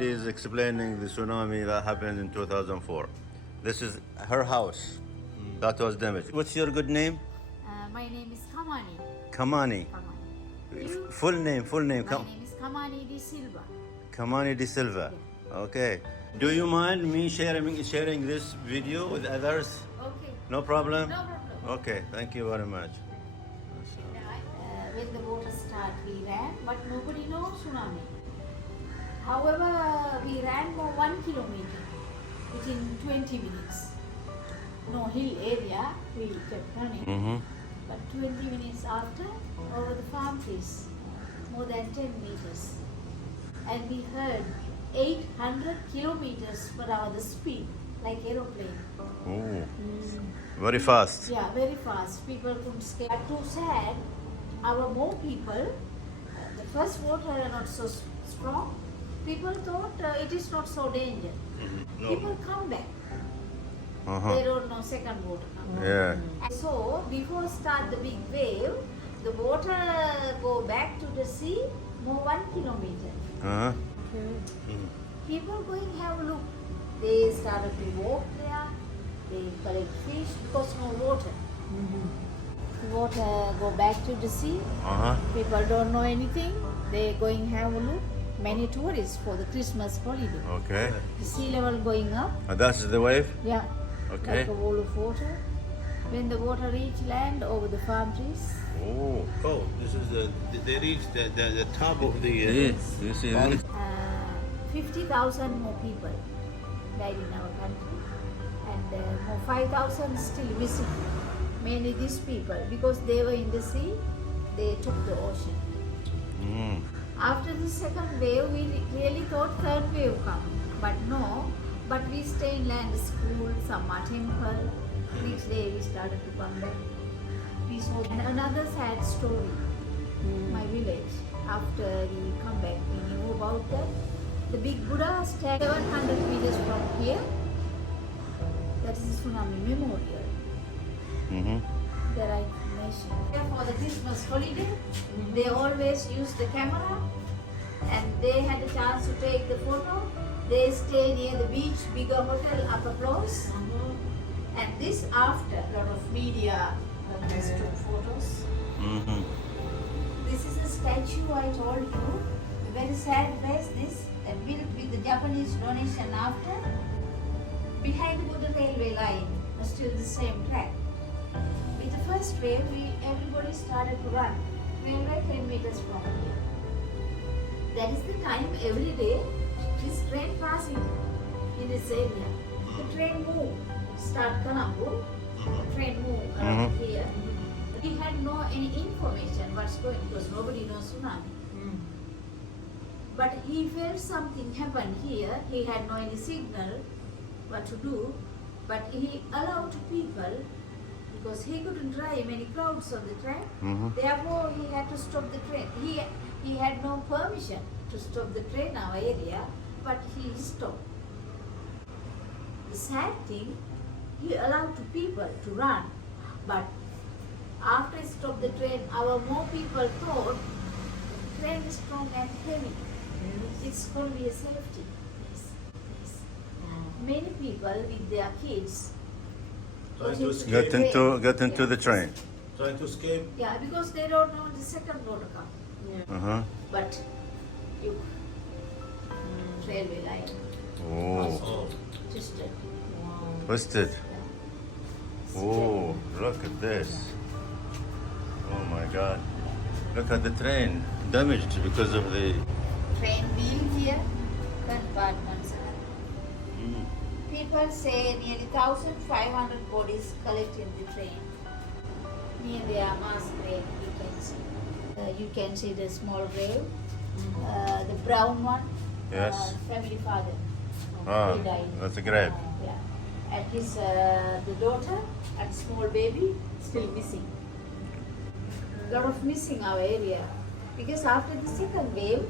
lady is explaining the tsunami that happened in 2004. This is her house that was damaged. What's your good name? My name is Kamani. Kamani. You? Full name. My name is Kamani de Silva. Kamani de Silva. Okay. Do you mind me sharing this video with others? Okay. No problem? No problem. Okay, thank you very much. When the water started, we ran, but nobody knows tsunami. However, we ran for 1 kilometer within 20 minutes. No hill area, we kept running. Mm-hmm. But 20 minutes after, over the farm trees, more than 10 meters. And we heard 800 kilometers per hour, the speed, like aeroplane. Ooh. Very fast. Yeah, very fast. People couldn't escape. But too sad, our more people, the first water are not so strong. People thought it is not so dangerous. Mm-hmm. No. People come back. Uh-huh. They don't know second water come. Yeah. And so before start the big wave, the water go back to the sea more 1 kilometer. Uh-huh. People going have a look. They started to walk there. They collect fish because no water. The water go back to the sea. Uh-huh. People don't know anything. They going have a look. Many tourists for the Christmas holiday. Okay. The sea level going up. That's the wave? Yeah. Okay. Like a wall of water. When the water reach land over the farm trees. Oh. Oh, this is they reached the top of the. Yes. You see this? 50,000 more people died in our country, and more 5,000 still missing. Mainly these people, because they were in the sea, they took the ocean. Mm. After the second wave, we really thought third wave come, but no. But we stay in land, school, Sama temple. Next day we started to come back. We saw another sad story. My village. After we come back, we knew about that. The big Buddha stands 700 meters from here. That is the Tsunami Memorial. Mm-hmm. There are information. For the Christmas holiday, they always use the camera, and they had a chance to take the photo. They stay near the beach, bigger hotel, upper close. And this after a lot of media took photos. Mm-hmm. This is a statue I told you. A very sad place this, built with the Japanese donation after. Behind the railway line, still the same track. With the first wave, everybody started to run. Railway 10 meters from here. That is the time every day this train passing in this area. The train move, start Colombo, the train move around here. We had no any information what's going because nobody knows tsunami. But he felt something happen here. He had no any signal what to do, but he allowed people because he couldn't drive many crowds on the train. Therefore, he had to stop the train. He had no permission to stop the train in our area, but he stopped. The sad thing, he allowed to people to run, but after he stopped the train, our more people thought the train is strong and heavy. It's going to be a safety. Yes. Many people with their kids Trying to escape. Get into the train. Trying to escape. Yeah, because they don't know the second water come. Uh-huh. But you railway line Oh. Oh. twisted. Twisted. Yeah. Oh, look at this. Oh my God. Look at the train. Damaged because of the... Train wheel here, compartments. People say nearly 1,500 bodies collected in the train. Near their mass grave, you can see the small grave, the brown one. Yes. Family father. Ah, He died. that's a grave. Yeah. And his the daughter and small baby still missing. Lot of missing our area because after the second wave,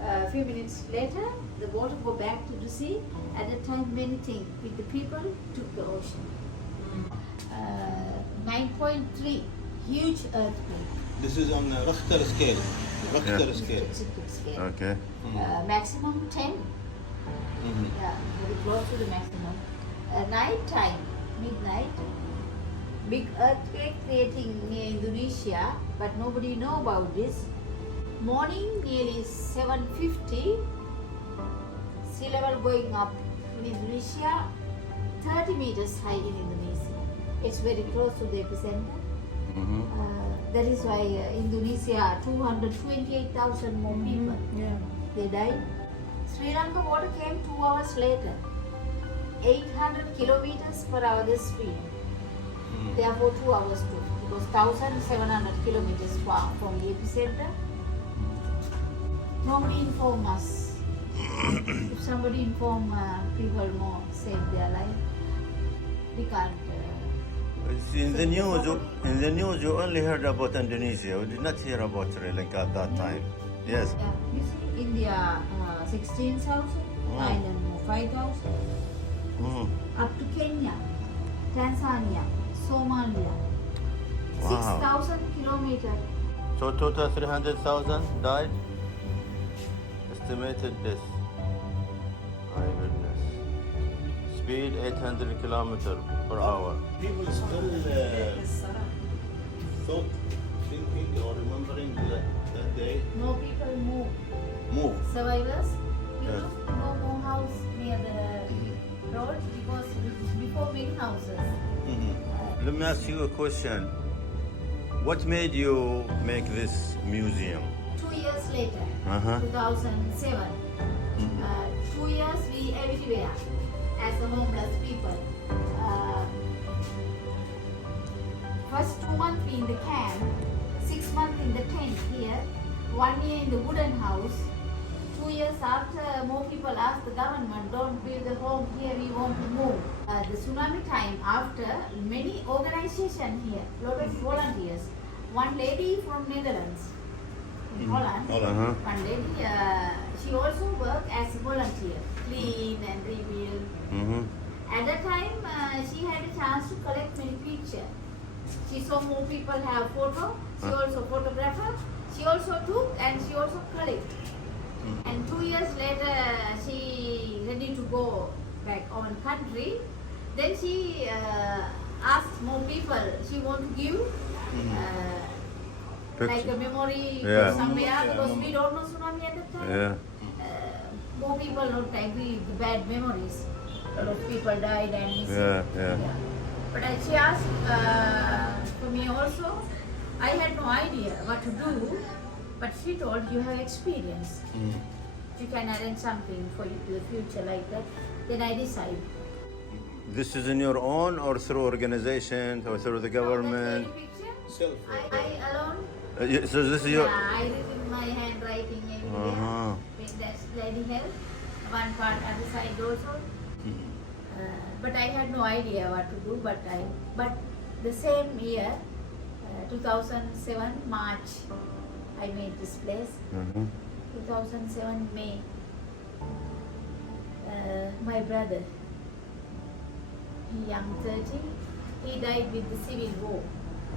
a few minutes later, the water go back to the sea. At that time, many things with the people took the ocean. 9.3, huge earthquake. This is on the Richter scale. Richter Yeah. scale. Richter scale. Okay. Maximum 10. Yeah, very close to the maximum. Night time, midnight, big earthquake creating near Indonesia, but nobody know about this. Morning nearly 7:50, sea level going up in Indonesia, 30 meters high in Indonesia. It's very close to the epicenter. That is why Indonesia, 228,000 more people, they died. Sri Lanka water came 2 hours later, 800 kilometers per hour the speed. Therefore 2 hours too. It was 1,700 kilometers far from the epicenter. Nobody inform us. If somebody inform people more, save their life, we can't. In the news, you only heard about Indonesia. You did not hear about Sri Lanka at that time. Yes. Yeah, you see, India 16,000, Thailand 5,000, up to Kenya, Tanzania, Somalia, Wow. 6,000 kilometers. So total 300,000 died. Estimated death. My goodness. Speed 800 kilometers per hour. People still thought, thinking or remembering that day. No people Move. survivors. You Yes. know, no more house near the road because before many houses. Let me ask you a question. What made you make this museum? 2 years later, Uh-huh. 2007, 2 years we everywhere as the homeless people. First 2 months we in the camp, 6 months in the tent here, 1 year in the wooden house. 2 years after, more people asked the government, don't build a home here, we want to move. The tsunami time after, many organizations here, lot of volunteers. One lady from Netherlands, in Holland, Uh-huh. one lady, she also worked as a volunteer, clean and rebuild. Mm-hmm. At that time, she had a chance to collect many pictures. She saw more people have photo. She also photographer. She also took and she also collect. And 2 years later, she ready to go back on country. Then she asked more people. She want to give like a memory Yeah. somewhere because we don't know tsunami at that time. Yeah. More people not agree with the bad memories. A lot of people died and missing. Yeah. But she asked for me also. I had no idea what to do, but she told you have experience. You can arrange something for you to the future like that. Then I decided. This is in your own or through organization or through the government? Self. I alone. So this is your. Yeah, I written my handwriting everywhere. Uh-huh. With that lady help. One part other side also. But I had no idea what to do. But the same year, 2007 March, I made this place. 2007 May. My brother, he young 30, he died with the civil war.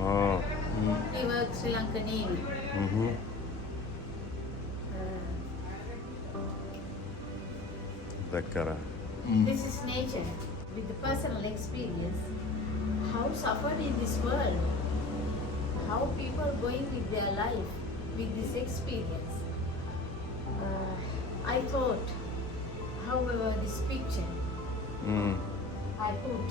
Oh. He worked Sri Lanka Navy. Mm-hmm. ذكرها. This is nature with the personal experience. How suffered in this world. How people going with their life with this experience. I thought, however, this picture I put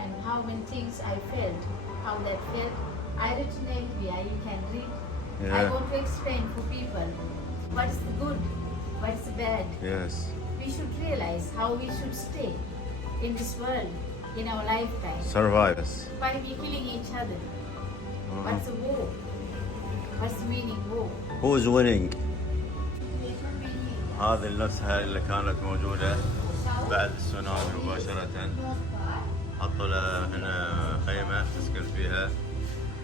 and how many things I felt, how that felt, I written everywhere, you can read. I Yeah. want to explain for people what's the good, what's the bad. Yes. We should realize how we should stay in this world in our lifetime. Survivors. Why we killing each other? What's the war? What's the meaning war? Who's winning? There's no meaning. هذه النفسها اللي كانت موجودة بعد السونامي مباشرة. North part. حطوا لها هنا خيمة تسكن فيها،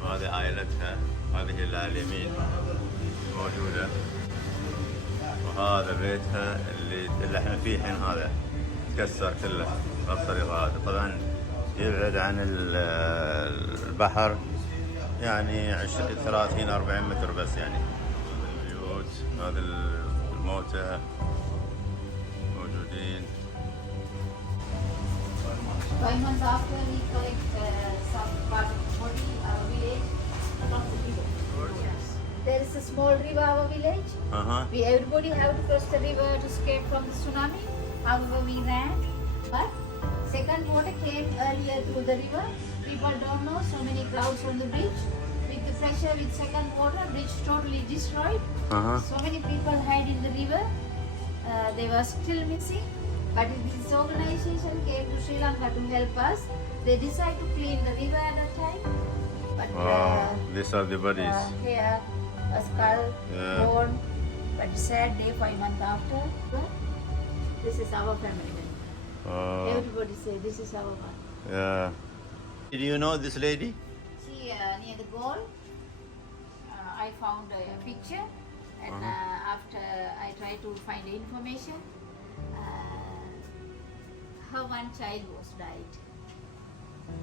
وهذه عائلتها، هذه اللي على اليمين موجودة، وهذا بيتها اللي احنا فيه الحين هذا تكسر كله بالطريقة هذه. طبعا يبعد عن البحر يعني 30-40 متر بس يعني. البيوت هذا الموتى موجود. عارفين. 5 months after we collect some part of the body, our village, along the river. There is a small river, our village. Everybody have to cross the river to escape from the tsunami. However, we ran. But second water came earlier through the river. People don't know, so many crowds on the bridge. With the pressure with second water, bridge totally destroyed. So many people hide in the river. They were still missing. But this organization came to Sri Lanka to help us. They decided to clean the river at that time. But Wow, these are the bodies. here, a skull, Yeah. bone. But sad day, 5 months after. This is our family. Everybody say this is our one. Yeah. Do you know this lady? See, near the goal, I found a picture, and after I tried to find the information, her one child was died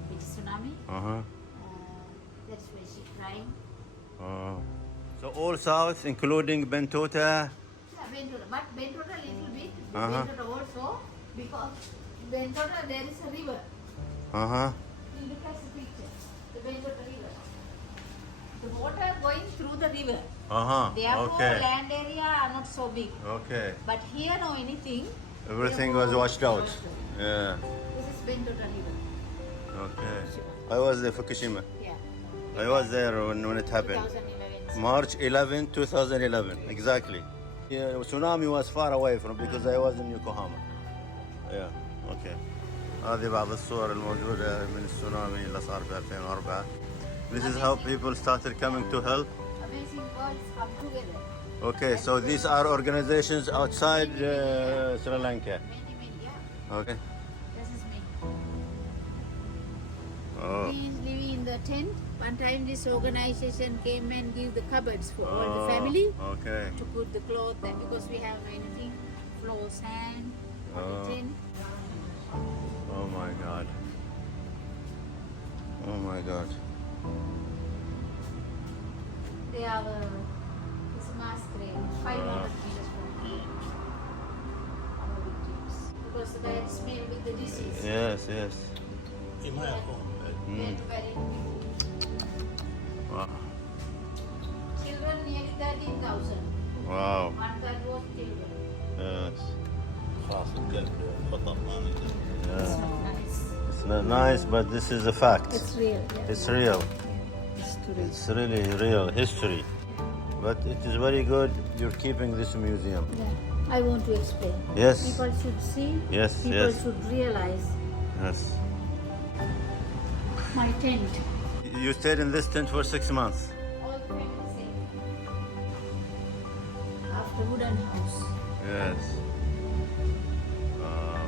with tsunami. That's why she crying. So all south, including Bentota. Yeah, Bentota, but Bentota little bit. Bentota also, because Bentota there is a river. You look at the picture, the Bentota river. The water going through the river. Therefore, Okay. land area are not so big. Okay. But here no anything. Everything was washed out. Yeah. This is Bentota river. Okay. I was there, Fukushima. Yeah. I was there when it happened. 2011. March 11, 2011. Exactly. Yeah, tsunami was far away from because I was in Yokohama. Yeah. Okay. هذه بعض الصور الموجودة من التسونامي اللي صار في 2004. This is how people started coming to help. Amazing worlds come together. Okay, so these are organizations outside Sri Lanka. Many, yeah. Okay. This is me. Oh. We living in the tent. One time this organization came and give the cupboards for all the family Okay. to put the clothes and because we have anything, floor, sand, on the tent. Oh my God. Oh my God. They are this mass grave, 500 meters from here. Our victims. Because the bad smell with the disease. Yes, yes. In my home. They had to bury people. Wow. Children nearly 13,000. Wow. One third was children. Yes. خلاص القلب خطأ ما نقدر. Yeah. It's not nice. It's not nice, but this is a fact. It's real. Yeah. It's real. It's too real. It's really real history. But it is very good you're keeping this museum. Yeah. I want to explain. Yes. People should see. Yes, People yes. should realize Yes. my tent. You stayed in this tent for 6 months. All the family same. After wooden house. Yes. Wow.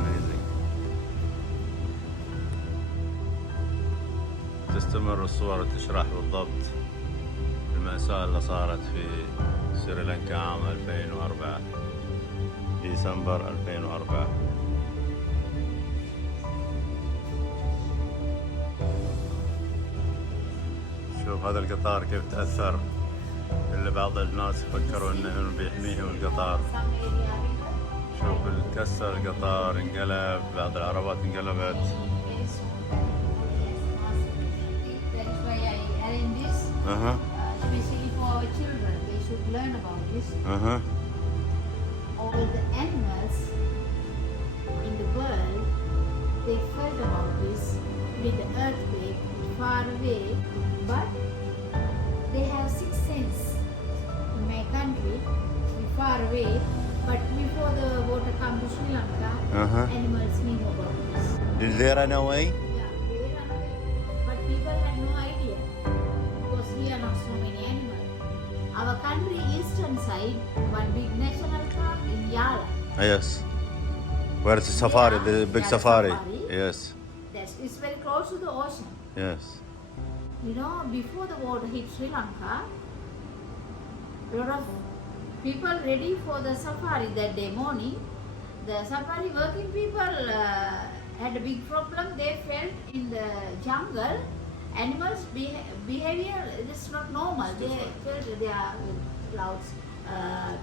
Amazing. تستمر الصور تشرح بالضبط المأساة اللي صارت في سريلانكا عام 2004 ديسمبر 2004. شوف هذا القطار كيف تأثر، اللي بعض الناس فكروا انه بيحميهم القطار. Some area river. شوف تكسر القطار، انقلب، بعض العربات انقلبت. Very soon. That is why I arrange this. Especially for our children. They should learn about this. All the animals in the world, they felt about this with the earthquake far away, but they have sixth sense. In my country, we far away, but before the water come to Sri Lanka, animals knew about this. Did they run away? Yeah, they run away, but people had no idea because here are not so many animals. Our country eastern side, one big national park in Yala. Yes. Where it's a safari, the big Yeah, safari. safari. Yes. It's very close to the ocean. Yes. You know, before the water hit Sri Lanka, a lot of people ready for the safari that day morning. The safari working people had a big problem. They felt in the jungle, animals behavior is not normal. They felt they are loud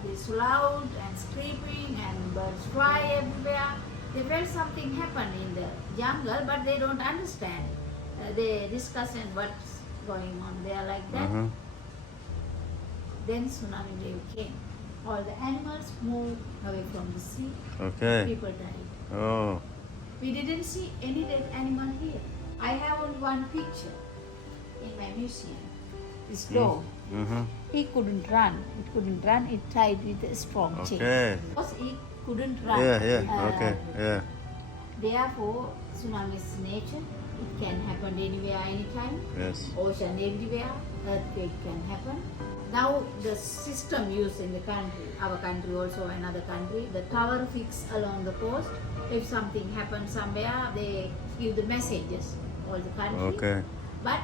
this loud and screaming and birds fly everywhere. They felt something happened in the jungle, but they don't understand. They discuss and what's going on there like that. Then tsunami wave came. All the animals moved away from the sea. Okay. People died. Oh. We didn't see any dead animal here. I have only one picture in my museum. This dog. He couldn't run. It couldn't run. It tied with a strong chain. Okay. Because he couldn't run. Yeah. Okay. Yeah. Therefore, tsunami is nature. It can happen anywhere, anytime. Yes. Ocean everywhere. Earthquake can happen. Now the system used in the country, our country also another country, the tower fixed along the coast. If something happens somewhere, they give the messages all the country. Okay. But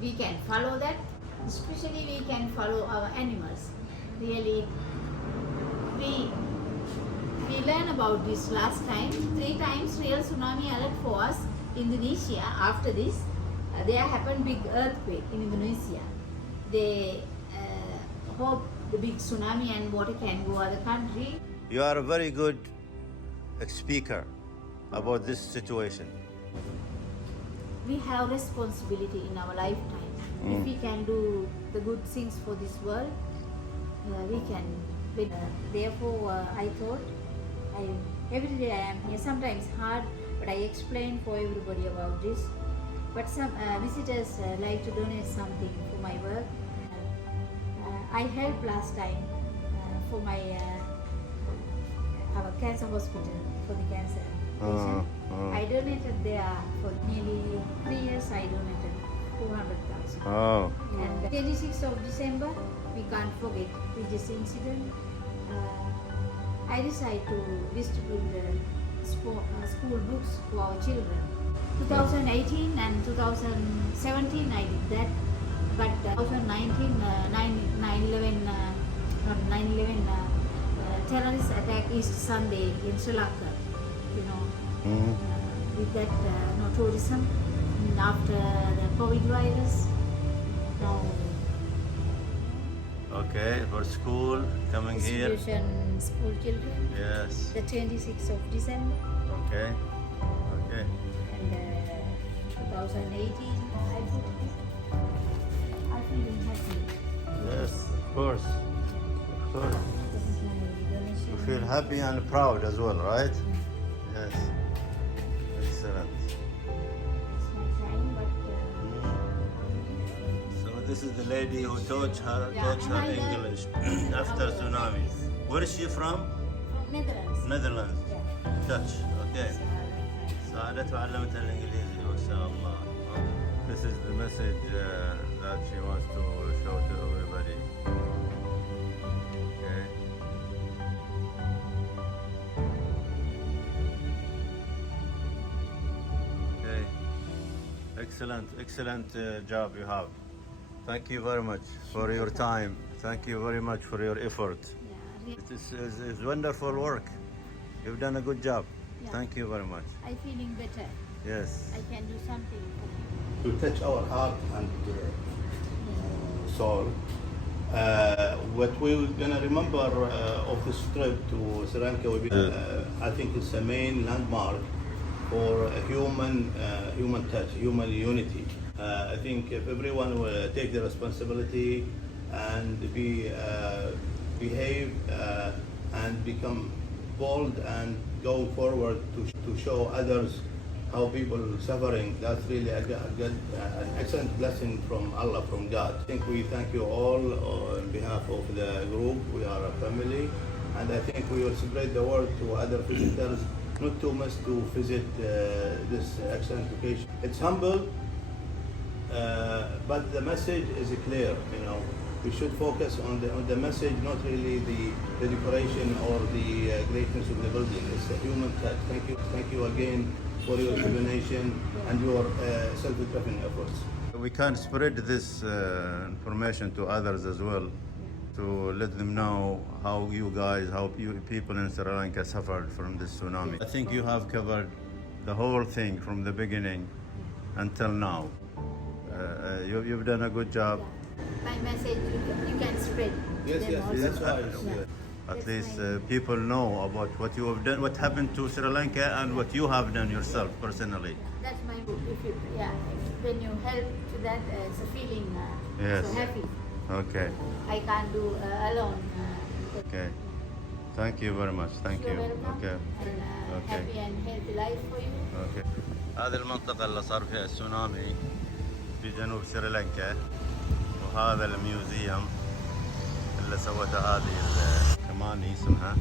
we can follow that. Especially we can follow our animals. Really, we learned about this last time. 3 times real tsunami alert for us. Indonesia. After this, there happened big earthquake in Indonesia. They hope the big tsunami and water can go other country. You are a very good speaker about this situation. We have responsibility in our lifetime. If we can do the good things for this world, we can. Therefore, I thought, every day I am here. Sometimes hard, but I explain for everybody about this. But some visitors like to donate something for my work. I helped last time for my our cancer hospital for the cancer patient. I donated there for nearly 3 years. I donated 200,000. Oh. And 26th of December, we can't forget with this incident. I decided to distribute the school books to our children. 2018 and 2017 I did that, but 2019 9/11 terrorist attack East Sunday in Sri Lanka, with that no tourism. And after the COVID virus, now Okay, for school coming here. distribution school children. Yes. The 26th of December Okay. Okay. and 2018 I put it. I'm feeling happy. Yes, of course. Of course. This is my donation. You feel happy and proud as well, right? Yes. Excellent. It's my time, but So this is the lady who taught her English after tsunami. Where is she from? from Netherlands. Netherlands. Yeah. Dutch. Okay. ساعدت وعلمتها الإنجليزي ما شاء الله. This is the message that she wants to show to everybody. Okay. Okay. Excellent job you have. Thank you very much for your time. Thank you very much for your effort. Yeah, It is wonderful work. You've done a good job. Yeah. Thank you very much. I'm feeling better. Yes. I can do something. To touch our heart and soul. What we're gonna remember of this trip to Sri Lanka will be, I think it's a main landmark for a human touch, human unity. I think if everyone will take the responsibility and behave and become bold and go forward to show others how people are suffering, that's really an excellent blessing from Allah, from God. I think we thank you all on behalf of the group. We are a family, and I think we will spread the word to other visitors not to miss to visit this excellent location. It's humble, but the message is clear. We should focus on the message, not really the decoration or the greatness of the building. It's a human touch. Thank you again for your donation and your self-driven efforts. We can spread this information to others as well, to let them know how you people in Sri Lanka suffered from this tsunami. I think you have covered the whole thing from the beginning until now. You've done a good job. my message you can spread. Yes, them yes, also. that's why. Yeah. At That's least my- people know about what you have done, what happened to Sri Lanka, and what you have done yourself personally. That's my book. If you, yeah, when you help to that, it's a feeling Yes. so happy. Okay. I can't do alone. Okay. Thank you very much. Thank You're you. welcome. Okay. And Okay. happy and healthy life for you. اوكي. هذه المنطقة اللي صار فيها السونامي في جنوب سريلانكا، وهذا الميوزيوم اللي سوته هذه كمان اسمها